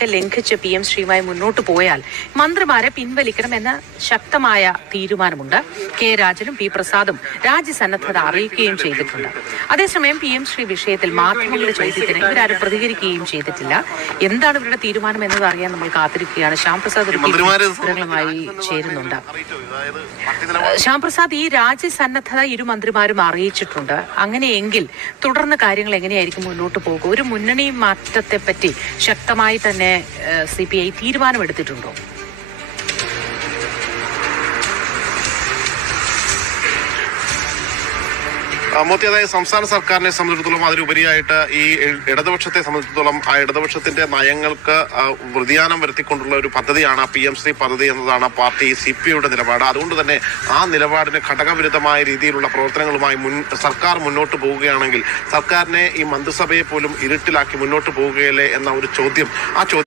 ഒക്കെ ലംഘിച്ച് PM ശ്രീയുമായി മുന്നോട്ട് പോയാൽ മന്ത്രിമാരെ പിൻവലിക്കണമെന്ന ശക്തമായ തീരുമാനമുണ്ട്. കെ രാജനും പി പ്രസാദും രാജ്യസന്നദ്ധത അറിയിക്കുകയും ചെയ്തിട്ടുണ്ട്. അതേസമയം PM ശ്രീ വിഷയത്തിൽ മാധ്യമങ്ങളുടെ ചോദ്യത്തിന് ഇവരാരും പ്രതികരിക്കുകയും ചെയ്തിട്ടില്ല. എന്താണ് ഇവരുടെ തീരുമാനം എന്നത് അറിയാൻ നമ്മൾ കാത്തിരിക്കുകയാണ്. ശ്യാംപ്രസാദ് വിവരങ്ങളുമായി ചേരുന്നുണ്ട്. ശ്യാംപ്രസാദ്, ഈ രാജ്യസന്നദ്ധത ഇരു മന്ത്രിമാരും അറിയിച്ചിട്ടുണ്ട്. അങ്ങനെയെങ്കിൽ തുടർന്ന് കാര്യങ്ങൾ എങ്ങനെയായിരിക്കും മുന്നോട്ട് പോകുക? ഒരു മുന്നണി മാറ്റത്തെ പറ്റി ശക്തമായി തന്നെ CPI തീരുമാനമെടുത്തിട്ടുണ്ടോ? മോത്തി, അതായത് സംസ്ഥാന സർക്കാരിനെ സംബന്ധിച്ചിടത്തോളം അതിലുപരിയായിട്ട് ഈ ഇടതുപക്ഷത്തെ സംബന്ധിച്ചിടത്തോളം ആ ഇടതുപക്ഷത്തിന്റെ നയങ്ങൾക്ക് വ്യതിയാനം വരുത്തിക്കൊണ്ടുള്ള ഒരു പദ്ധതിയാണ് PM ശ്രീ പദ്ധതി എന്നതാണ് പാർട്ടി CPIയുടെ നിലപാട്. അതുകൊണ്ട് തന്നെ ആ നിലപാടിന് ഘടകവിരുദ്ധമായ രീതിയിലുള്ള പ്രവർത്തനങ്ങളുമായി സർക്കാർ മുന്നോട്ട് പോവുകയാണെങ്കിൽ സർക്കാരിനെ ഈ മന്ത്രിസഭയെ പോലും ഇരുട്ടിലാക്കി മുന്നോട്ട് പോവുകയല്ലേ എന്ന ഒരു ചോദ്യം